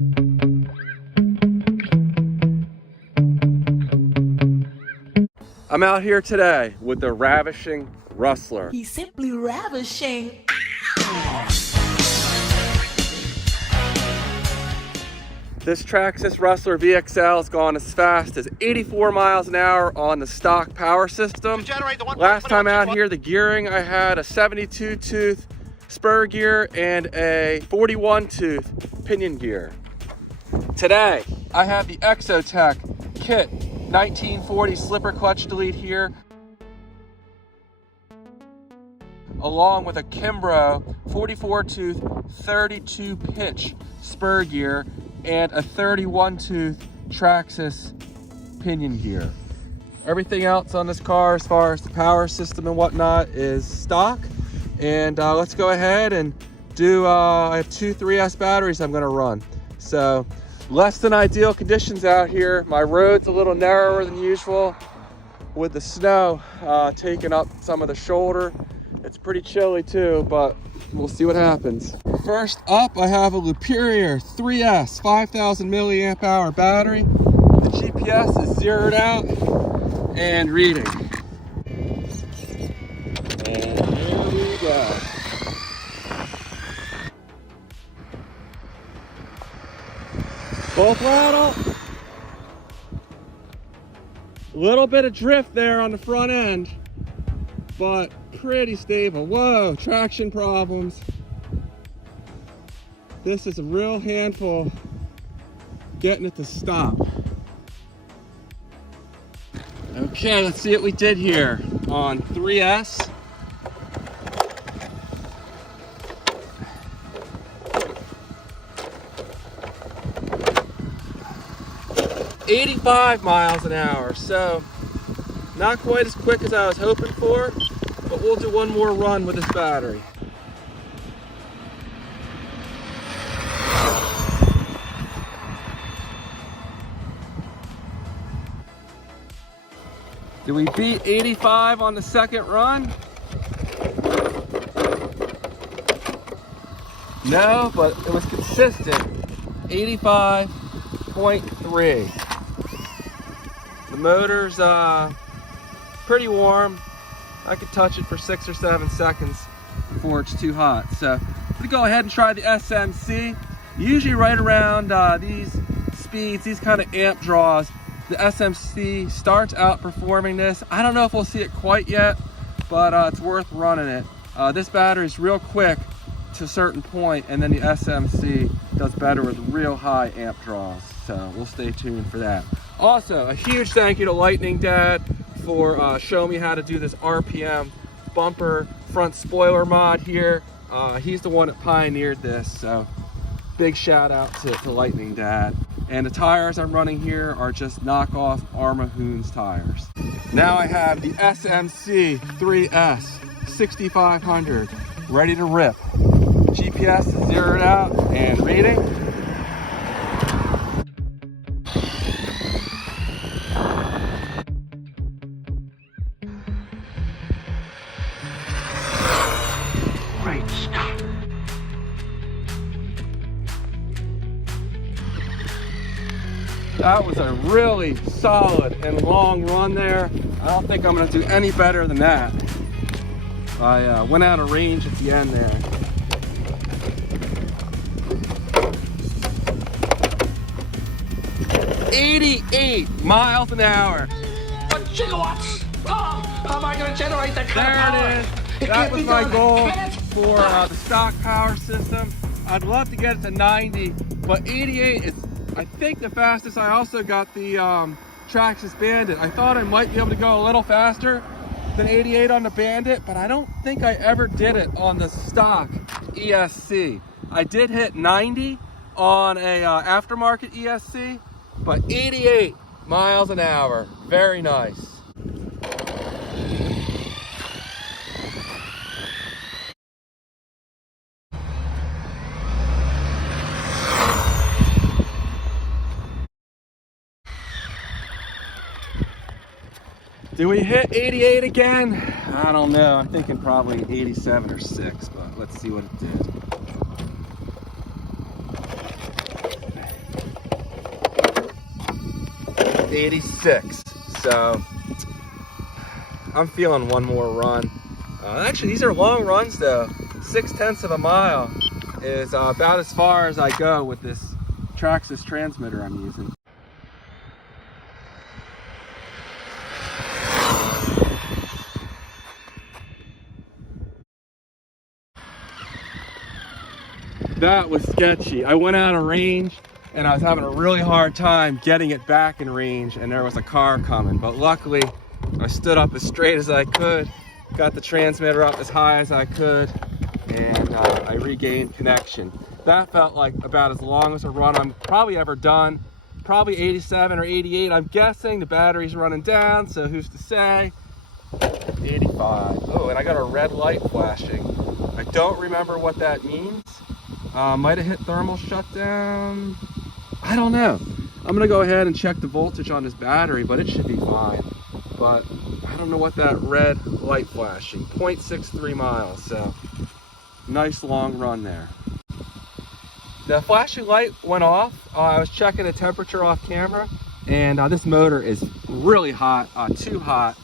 I'm out here today with the ravishing Rustler. He's simply ravishing. This Traxxas Rustler VXL has gone as fast as 84 miles an hour on the stock power system. Last time out here, the gearing, I had a 72 tooth spur gear and a 41 tooth pinion gear. Today, I have the Exotek Kit 1940 slipper clutch delete here, along with a Kimbrough 44 tooth 32 pitch spur gear and a 31 tooth Traxxas pinion gear. Everything else on this car as far as the power system and whatnot is stock. And let's go ahead and do, I have two 3S batteries I'm gonna run. So less than ideal conditions out here. My road's a little narrower than usual with the snow taking up some of the shoulder. It's pretty chilly too, but we'll see what happens. First up, I have a Liperior 3S 5,000 milliamp hour battery. The GPS is zeroed out and reading. And here we go. Both rattle. A little bit of drift there on the front end, but pretty stable. Whoa, traction problems. This is a real handful getting it to stop. Okay, let's see what we did here on 3S. $85 miles an hour, so not quite as quick as I was hoping for, but we'll do one more run with this battery. Did we beat 85 on the second run? No, but it was consistent. 85.3. The motor's pretty warm. I could touch it for 6 or 7 seconds before it's too hot. So I'm gonna go ahead and try the SMC. Usually right around these speeds, these kind of amp draws, the SMC starts outperforming this. I don't know if we'll see it quite yet, but it's worth running it. This battery is real quick to a certain point, and then the SMC does better with real high amp draws. So we'll stay tuned for that. Also, a huge thank you to Lightning Dad for showing me how to do this RPM bumper front spoiler mod here. He's the one that pioneered this, so big shout out to Lightning Dad. And the tires I'm running here are just knockoff Armahoon's tires. Now I have the SMC 3S 6500 ready to rip. GPS is zeroed out and reading. Great Scott. That was a really solid and long run there. I don't think I'm gonna do any better than that. I went out of range at the end there. $88 miles an hour. But gigawatts! Oh, how am I going to generate that kind of power? There it is. That was my goal for the stock power system. I'd love to get it to 90, but 88 is, I think, the fastest. I also got the Traxxas Bandit. I thought I might be able to go a little faster than 88 on the Bandit, but I don't think I ever did it on the stock ESC. I did hit 90 on a aftermarket ESC, but 88 miles an hour, very nice. Did we hit 88 again? I don't know. I'm thinking probably 87 or 6, but let's see what it did. 86. So I'm feeling one more run. Actually, these are long runs though. 0.6 of a mile is about as far as I go with this Traxxas transmitter I'm using. That was sketchy. I went out of range and I was having a really hard time getting it back in range, and there was a car coming, but luckily I stood up as straight as I could, got the transmitter up as high as I could, and I regained connection. That felt like about as long as a run I'm probably ever done. Probably 87 or 88. I'm guessing the battery's running down, so who's to say? 85. Oh, and I got a red light flashing. I don't remember what that means. Might have hit thermal shutdown. I don't know. I'm gonna go ahead and check the voltage on this battery, but it should be fine. But I don't know what that red light flashing. 0.63 miles, so nice long run there. The flashing light went off. I was checking the temperature off camera, and this motor is really hot, too hot.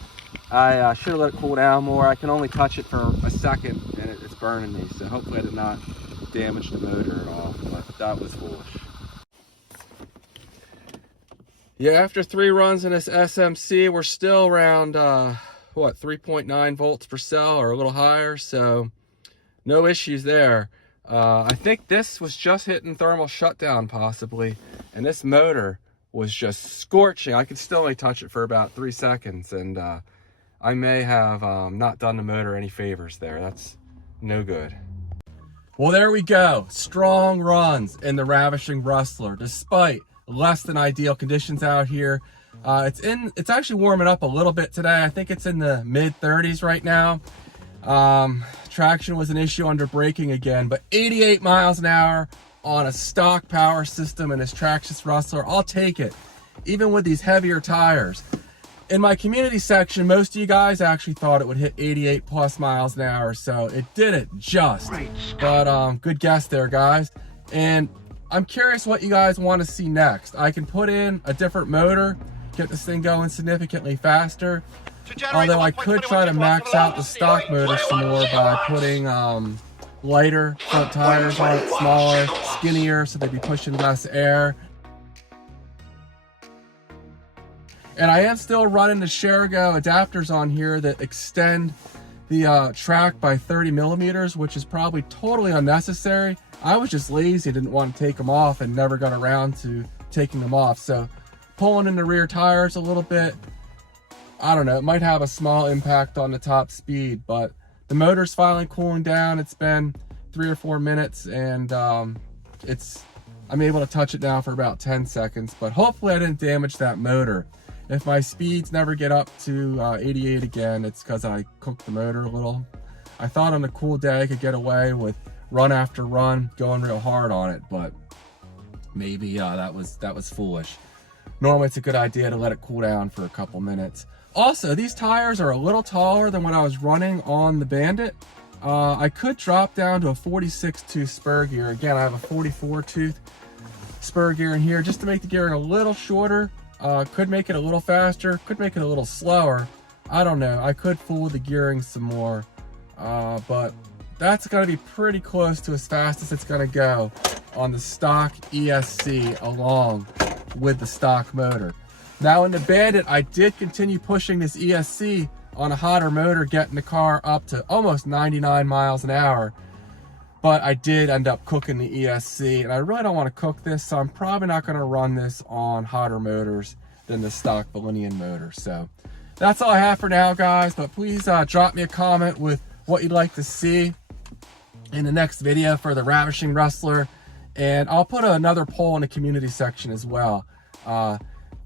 I should have let it cool down more. I can only touch it for a second and it's burning me, so hopefully I did not damage the motor at all, but that was foolish. Yeah, after 3 runs in this SMC, we're still around, what, 3.9 volts per cell or a little higher, so no issues there. I think this was just hitting thermal shutdown possibly, and this motor was just scorching. I could still only touch it for about 3 seconds, and I may have not done the motor any favors there. That's no good. Well, there we go. Strong runs in the Ravishing Rustler, despite less than ideal conditions out here. It's actually warming up a little bit today. I think it's in the mid 30s right now. Traction was an issue under braking again, but 88 miles an hour on a stock power system in this Traxxas Rustler, I'll take it, even with these heavier tires. In my community section, most of you guys actually thought it would hit 88 plus miles an hour, so it did it just. But good guess there, guys. And I'm curious what you guys want to see next. I can put in a different motor, get this thing going significantly faster. Although I could try to max out the stock motor some more by putting lighter front tires on it, smaller, skinnier, so they'd be pushing less air. And I am still running the Shergo adapters on here that extend the track by 30 millimeters, which is probably totally unnecessary. I was just lazy, didn't want to take them off, and never got around to taking them off. So pulling in the rear tires a little bit, I don't know, it might have a small impact on the top speed, but the motor's finally cooling down. It's been 3 or 4 minutes, and I'm able to touch it now for about 10 seconds, but hopefully I didn't damage that motor. If my speeds never get up to 88 again, it's because I cooked the motor a little. I thought on a cool day I could get away with run after run going real hard on it, but maybe that was foolish. Normally it's a good idea to let it cool down for a couple minutes. Also, these tires are a little taller than when I was running on the Bandit. I could drop down to a 46 tooth spur gear. Again, I have a 44 tooth spur gear in here just to make the gearing a little shorter. Could make it a little faster, could make it a little slower. I don't know. I could fool with the gearing some more, but that's going to be pretty close to as fast as it's going to go on the stock ESC along with the stock motor. Now in the Bandit, I did continue pushing this ESC on a hotter motor, getting the car up to almost 99 miles an hour. But I did end up cooking the ESC, and I really don't want to cook this, so I'm probably not going to run this on hotter motors than the stock Velineon motor. So that's all I have for now, guys, but please drop me a comment with what you'd like to see in the next video for the Ravishing Rustler, and I'll put another poll in the community section as well.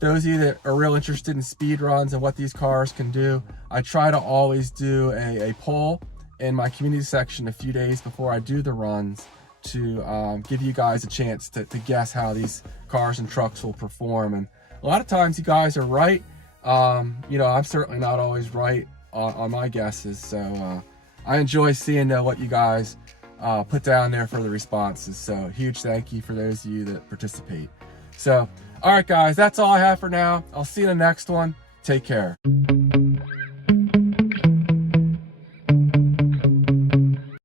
Those of you that are real interested in speedruns and what these cars can do, I try to always do a poll in my community section a few days before I do the runs to give you guys a chance to guess how these cars and trucks will perform. And a lot of times you guys are right. You know, I'm certainly not always right on my guesses, so I enjoy seeing what you guys put down there for the responses. So huge thank you for those of you that participate. So, all right, guys, that's all I have for now. I'll see you in the next one. Take care.